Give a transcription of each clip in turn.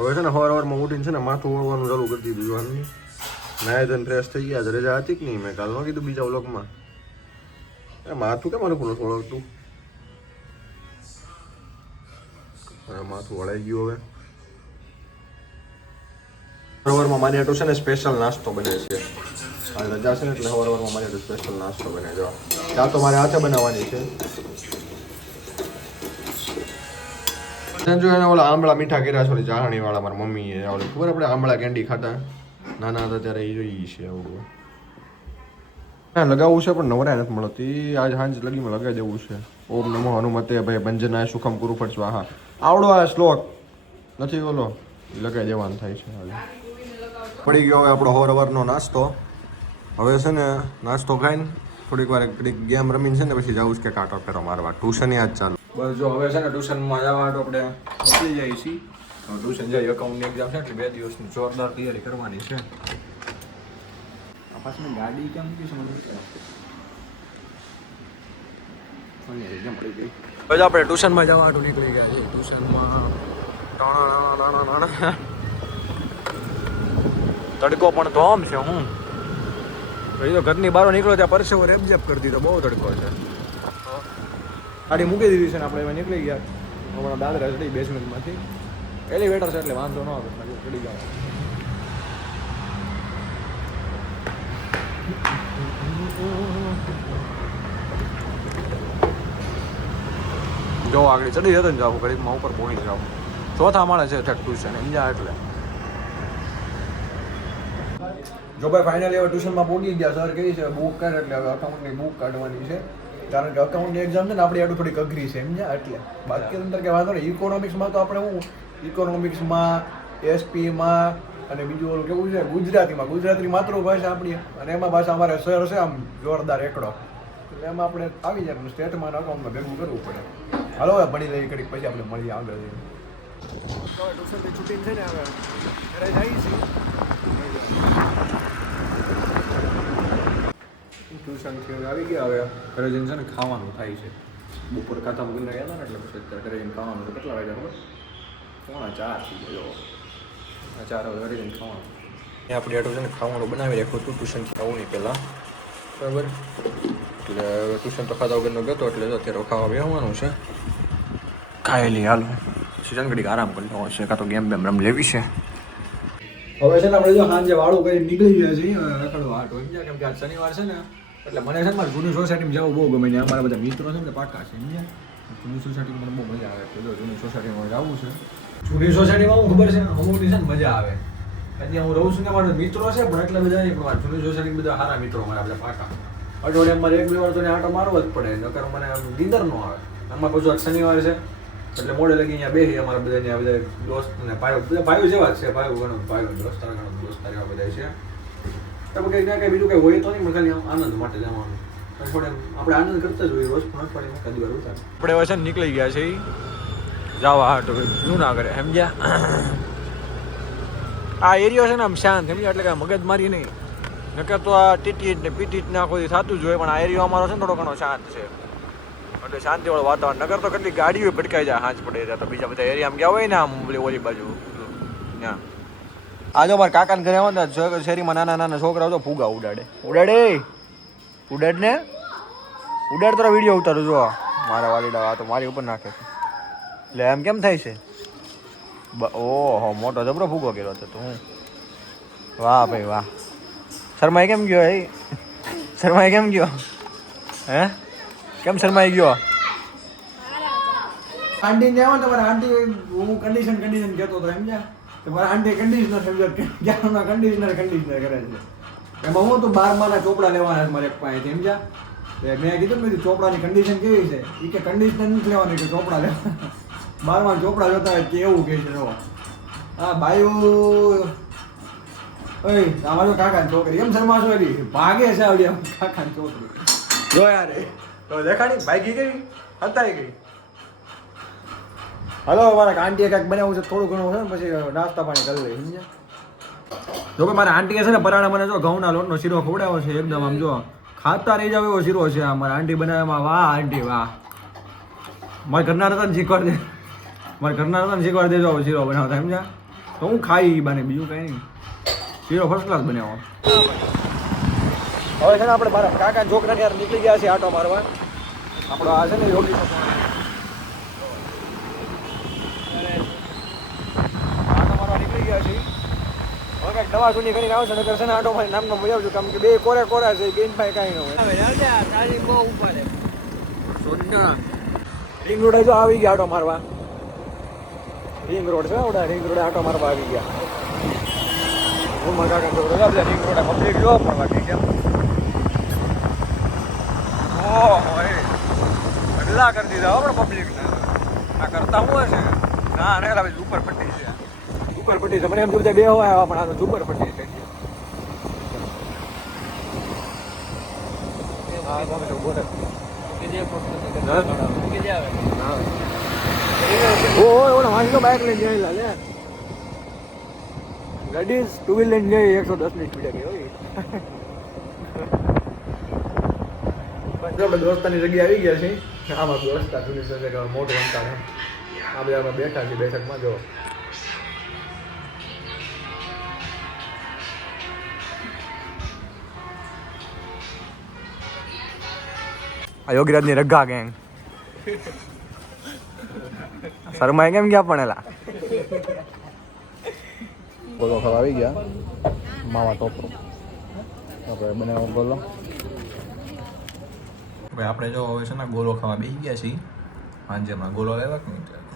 હવે છે ને સવારમાં ઉઠીને છે ને માથું ઓળવાનું ચાલુ કરી દીધું જોવાનું. નાય ધોઈને ફ્રેશ થઈ ગયા છે. રજા હતી કે નહીં? મેં કાલ ન કીધું બીજા વ્લોગમાં. માથું કેમ મારું પૂરું ઓળખતું? માથું વળાઈ ગયું. હવે સવારમાં મારી હાટુ છે ને સ્પેશિયલ નાસ્તો બને છે. આ રજા છે ને એટલે સવારમાં મારી હાટુ સ્પેશિયલ નાસ્તો બને. જો ચા તો મારે હાથે બનાવવાની છે. એને ઓલા આંબળા મીઠા કર્યા છે ચાહણી વાળા મારા મમ્મીએ. ઓલે ખબર આપણે આંબળા કેન્ડી ખાતા નાના હતા ત્યારે એ જોઈ છે. આવડું લગાવવું છે પણ નવરાય નથી મળતી. આજ સાંજ લગીમાં લગાવી દેવું છે. ઓમ નમો હનુમતે ભાઈ બંજનાય સુખમ કુરુ ફટ સ્વાહા. આવડો આ શ્લોક નથી ઓલો લગાવી દેવાનું થાય છે. પડી ગયો હવે આપણો સવારનો નાસ્તો. હવે છે ને નાસ્તો ખાઈને થોડીક વાર ગેમ રમીને છે ને પછી જવું છે કે કાંટો ફેરો મારવા. ટ્યુશન યાદ ચાલુ. બસ જો હવે છે ને ટ્યુશનમાં જવા માટે આપણે નીકળી જઈએ છીએ. ટ્યુશન જઈએ એકાઉન્ટની એક્ઝામ છે એટલે 2 દિવસની જોરદાર તૈયારી કરવાની છે. પાછળ ગાડી કેમ કે પછી આપણે ટ્યુશનમાં જવા નીકળી ગયા છીએ. ટ્યુશનમાં તડકો પણ ધોમ છે. હું એ તો ઘરની બહાર નીકળો ત્યાં પરસેવો રેપઝેપ કરી દીધો. બહુ તડકો છે. ગાડી મૂકી દીધી છે ને આપણે એમાં નીકળી ગયા. હમણાં દાદરા ચડી બેસમેન્ટમાંથી. એલિવેટર છે એટલે વાંધો ન આવે. ચડી જાવ. જો આગળ ચડી જતો ને જાવ ઘડીમાં ઉપર પહોંચી જાવ. ચોથા માળે છે ટ્યુશન સમજ્યા એટલે. જો ભાઈ ફાઇનલી હવે ટ્યુશનમાં પહોંચી ગયા. સર કહી છે બુક કાઢ એટલે હવે અકાઉન્ટની બુક કાઢવાની છે. કારણ કે અકાઉન્ટની એક્ઝામ છે ને આપણી આટલું થોડીક અઘરી છે સમજ્યા એટલે. બાકી અંદર કે વાંધો નહીં. ઇકોનોમિક્સમાં તો આપણે હું ઇકોનોમિક્સમાં એસપીમાં અને બીજું ઓલું કેવું છે ગુજરાતીની માતૃભાષા આપણી અને એમાં પાછા અમારે સર છે આમ જોરદાર એકડો એટલે એમાં આપણે આવી જાય સ્ટેટમાં અકાઉન્ટમાં ભેગું કરવું પડે. હાલો હવે ભણી લઈએ ઘડીક પછી આપણે મળીએ આગળ. ટ્યુશનથી છૂટીને છે ને હવે ઘરે જઈએ છીએ. ટ્યુશનથી હવે આવી ગયા. હવે ઘરે જઈને છે ને ખાવાનું થાય છે. બપોર ખાતા મૂકીને ગયા હતા ને એટલે પછી અત્યારે ઘરે જઈને ખાવાનું તો કેટલા વાગ્યા ખબર? 4:45 થઈ ગયો. 4 હવે ઘરે જઈને ખાવાનું. એ આપણે આટલું છે ને ખાવાનું બનાવી રાખ્યું હતું ટ્યુશનથી આવું નહીં પહેલાં બરાબર. એટલે ટ્યુશન તો ખાધા વગરનો ગયો એટલે અત્યારે ખાવા બેસવાનું છે. ખાયેલી હાલો સીઝન ઘડીક આરામ કરી લેવો છે કાં તો ગેમ બેમ રમ લેવી છે. હવે છે ને આપણે જો સાંજે વાળું કરીને નીકળી ગયા છીએ રખડવા હાટો સમજ્યા. કેમ કે આજ શનિવાર છે ને એટલે મને છે ને મારે જૂની સોસાયટીમાં જવું બહુ ગમે. અમારા બધા મિત્રો છે ને પાકા છે સમજ્યા. જૂની સોસાયટીમાં મને બહુ મજા આવે. તો જો જૂની સોસાયટીમાં જવું છે. જૂની સોસાયટીમાં હું ખબર છે અમુકની છે ને મજા આવે. અત્યારે હું રહું છું ને મારા મિત્રો છે પણ એટલા બધા નહીં. પણ મારા જૂની સોસાયટી બધા સારા મિત્રો મારા બધા પાકા. અઠવાડિયામાં મારે 1-2 વાર તો આટો મારવો જ પડે. નકર મને નીંદર ન આવે. આમાં પાછું આજ શનિવાર છે એટલે મોડે લગી અહીંયા બેસી અમારા બધા ત્યાં બધા દોસ્ત ને બધા ભાઈઓ જેવા જ છે. ભાઈઓ ઘણો ભાઈઓ દોસ્તાર ઘણો દોસ્તાર એવા બધા છે. તો કંઈ ના કંઈ બીજું કંઈ હોય તો નહીં પણ ખાલી આનંદ માટે જવાનું. થોડે આપણે આનંદ કરતા જ હોઈએ રોજ પણ અઠવાડિયામાં એકાદ વાર ઉતાર. આપણે હવે છે ને નીકળી ગયા છે જવા હાટો જૂનાગઢ સમજ્યા. આ એરિયો છે ને આમ શાંત સમજ્યા એટલે કે મગજમારી નહીં. નકર તો આ ટીટી ને પીટી ના કોઈ થતું જ હોય પણ આ એરિયો અમારો છે ને થોડો ઘણો શાંત છે એટલે શાંતિવાળું વાતાવરણ. નગર તો કેટલી ગાડીઓ ભટકાઈ જાય સાંજ પડે ત્યાં તો બીજા બધા એરિયામાં ગયા હોય ને આમ ઓલી બાજુ ત્યાં. આ જો મારા કાકાને ઘરે આવતા શેરીમાં નાના નાના છોકરાઓ તો ફૂગા ઉડાડે ને ઉડાડ તારા વિડીયો ઉતારું જો મારા વાલીડા આ તો મારી ઉપર નાખે છે. એટલે એમ કેમ થાય છે? ઓહો મોટો જબરો ફૂગો કર્યો હતો હું. વાહ ભાઈ વાહ. શર્માઈ કેમ ગયો? શર્માઈ કેમ ગયો? હે કેમ શર્માઈ ગયો? આંટી ને આવો તમારા આંટી હું કન્ડિશન કહેતો હતો સમજ્યા. તમારા આંટી કન્ડિશનર સમજ્યા ક્યાંના કન્ડિશનર કરે છે. એમાં હું તો 12માના ચોપડા લેવાના છે મારે એક પાસેથી સમજ્યા. મેં કીધું મેં ચોપડાની કન્ડિશન કેવી છે? એ કે કન્ડિશનર નથી લેવાની કે ચોપડા લેવા. 12મા ચોપડા જોતા હોય કેવું કહે છે. હા બાયું ઓય અમારો કાકાની છોકરી એમ શર્મા છો એની ભાગે છે આવડી આમ કાકાની છોકરી જો યાર તો દેખાડી ભાગી ગઈ હતાઈ ગઈ. હલો મારા આંટીએ કાંઈક બનાવવું છે થોડું ઘણું છે ને પછી નાસ્તા પાણી કરી લઈએ સમજ્યા. જો કે મારા આંટીએ છે ને પરાણા મને જો ઘઉંના લોટનો શીરો ખવડાવ્યો છે એકદમ આમ જો ખાતા રહી જાવ એવો શીરો છે. મારા આંટી બનાવવામાં વાહ આંટી વાહ. મારા ઘરના હતા ને શીખવાડ દે મારા ઘરના હતા ને શીખવાડ દેજો શીરો બનાવતા સમજ્યા. તો હું ખાઈ બાને બીજું કાંઈ નહીં. શીરો ફર્સ્ટ ક્લાસ બનાવો. હવે છે ને આપણે મારા કાકા છોકરાને યાર નીકળી ગયા છે આટો મારવા. આપણો આ છે ને યોગી આટો મારવા નીકળી ગયા છે. હવે કંઈક દવા સુની કરીને આવશે નકર છે ને આટો મારી નામનો મજા આવજો કેમ કે બે કોરા છે બેન ભાઈ કાંઈ ન હોય. રિંગ રોડ જો આવી ગયા આટો મારવા. રિંગ રોડ છે આવડા રિંગ રોડ આટો મારવા આવી ગયા. હું મારા કાકા છોકરો બધા રિંગ રોડ પબ્લિક જો પણ બાકી કેમ અડલા કરી દીધા હો પણ પબ્લિકને. આ કરતા હું હશે ના ને ઉપર પટ્ટી છે. ઉપર પટ્ટી છે મને એમ જોતા બે હોય પણ આ તો ઉપર પટ્ટી છે. હા ગમે તો બોલે ઓલા વાંચો બાઇક લઈને જયેલા લે ગાડી ટુ વ્હીલ લઈને જઈ 110 ની સ્પીડે ગઈ હોય. આપણે દોસ્તાની જગ્યાએ આવી ગયા છે. આમાં દોસ્તા જૂની સાથે મોટું અંતર એમ આ બધા બેઠા છે બેઠકમાં. જો આ યોગીરાજની રગ્ગા ગેંગ શર્માએ કેમ ગયા પણ એલા ગોલો ખાવા આવી ગયા. માવા ટોપરો આપણે બનાવવાનો ગોલો. ભાઈ આપણે જો હવે છે ને ગોલો ખાવા બેસી ગયા છીએ. સાંજે હમણાં ગોલો લેવા કે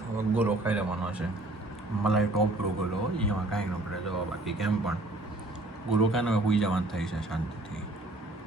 હવે ગોલો ખાઈ લેવાનો છે. મલાઈ ટોપરો ગોલો એમાં કાંઈ ન પડે. જો બાકી કેમ પણ ગોલો કાંઈ ને સુઈ જવાનું થાય છે શાંતિથી.